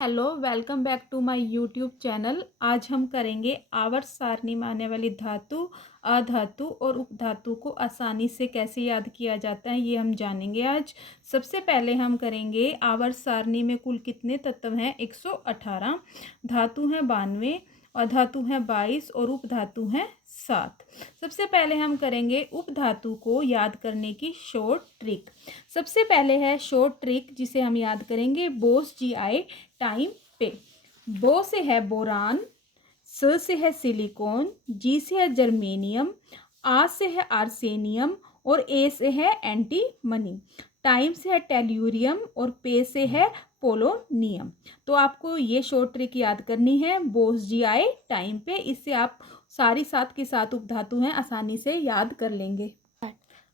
Hello, welcome back to my YouTube channel. आज हम करेंगे आवर्त सारणी में आने वाली धातु, अधातु और उपधातु को आसानी से कैसे याद किया जाता है, ये हम जानेंगे आज। सबसे पहले हम करेंगे आवर्त सारणी में कुल कितने तत्व हैं। 118 धातु हैं, 92 अधातु हैं, 22 और उपधातु हैं 7। सबसे पहले हम करेंगे उपधातु को याद करने की शॉर्ट ट्रिक। सबसे पहले है शॉर्ट ट्रिक जिसे हम याद करेंगे बोस जी आए टाइम पे। बो से है बोरान, स से है सिलिकॉन, जी से है जर्मेनियम, आ से है आर्सेनियम और ए से है एंटीमनी। टाइम से है टेल्यूरियम और पे से है पोलोनियम। तो आपको ये शॉर्ट ट्रिक याद करनी है बोस जी आए टाइम पे। इससे आप सारी सात की सात उपधातु हैं आसानी से याद कर लेंगे।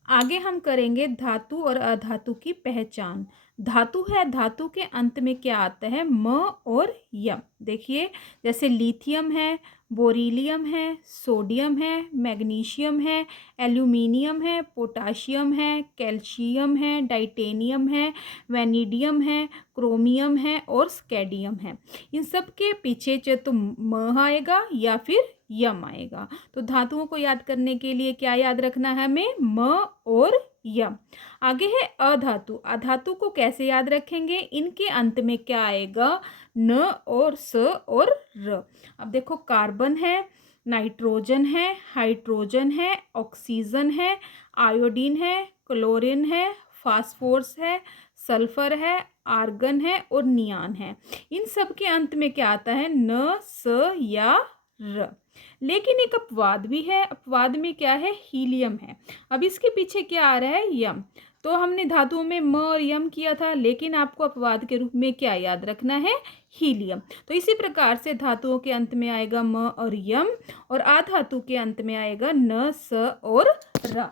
आगे हम करेंगे धातु और अधातु की पहचान। धातु है, धातु के अंत में क्या आता है, म और यम। देखिए जैसे लिथियम है, बोरीलियम है, सोडियम है, मैग्नीशियम है, एल्यूमिनियम है, पोटाशियम है, कैल्शियम है, टाइटेनियम है, वैनिडियम है, क्रोमियम है और स्कैडियम है। इन सब के पीछे चाहे तो म आएगा या फिर यम आएगा। तो धातुओं को याद करने के लिए क्या याद रखना है हमें, म और यम। आगे है अधातु। अधातु को कैसे याद रखेंगे, इनके अंत में क्या आएगा, न और स और र। अब देखो कार्बन है, नाइट्रोजन है, हाइड्रोजन है, ऑक्सीजन है, आयोडीन है, क्लोरीन है, फास्फोरस है, सल्फर है, आर्गन है और नियान है। इन सब के अंत में क्या आता है, न स या र। लेकिन एक अपवाद भी है। अपवाद में क्या है, हीलियम है। अब इसके पीछे क्या आ रहा है, यम। तो हमने धातुओं में म और यम किया था, लेकिन आपको अपवाद के रूप में क्या याद रखना है, हीलियम। तो इसी प्रकार से धातुओं के अंत में आएगा म और यम और अधातु के अंत में आएगा न स और र।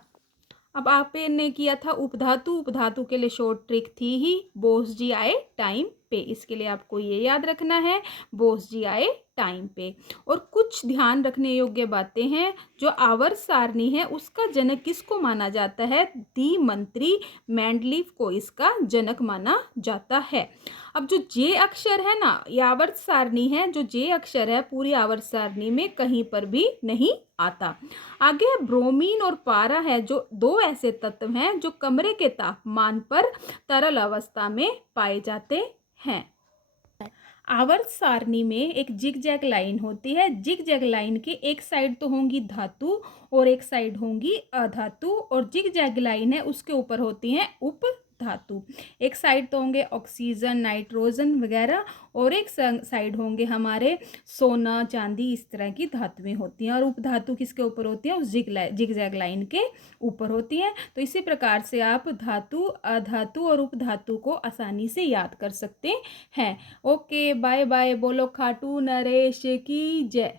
अब आपने किया था उपधातु। उपधातु के लिए शॉर्ट ट्रिक थी ही बोस जी आए टाइम पे। इसके लिए आपको ये याद रखना है बोस जी आए टाइम पे। और कुछ ध्यान रखने योग्य बातें हैं। जो आवर्त सारणी है उसका जनक किसको माना जाता है, द्विमंत्री मेंडलीव को इसका जनक माना जाता है। अब जो जे अक्षर है ना, ये आवर्त सारणी है, जो जे अक्षर है पूरी आवर्त सारणी में कहीं पर भी नहीं आता। आगे है ब्रोमीन और पारा है, जो दो ऐसे तत्व हैं जो कमरे के तापमान पर तरल अवस्था में पाए जाते हैं। आवर्त सारणी में एक जिग जैग लाइन होती है। जिग जैग लाइन की एक साइड तो होंगी धातु और एक साइड होंगी अधातु, और जिग जैग लाइन है उसके ऊपर होती हैं उप धातु। एक साइड तो होंगे ऑक्सीजन, नाइट्रोजन वगैरह, और एक साइड होंगे हमारे सोना, चांदी, इस तरह की धातुएं होती हैं। और उपधातु किसके ऊपर होती हैं, उस जिग जैग लाइन के ऊपर होती हैं। तो इसी प्रकार से आप धातु, अधातु और उपधातु को आसानी से याद कर सकते हैं। Okay, bye bye. बोलो खाटू नरेश की जय।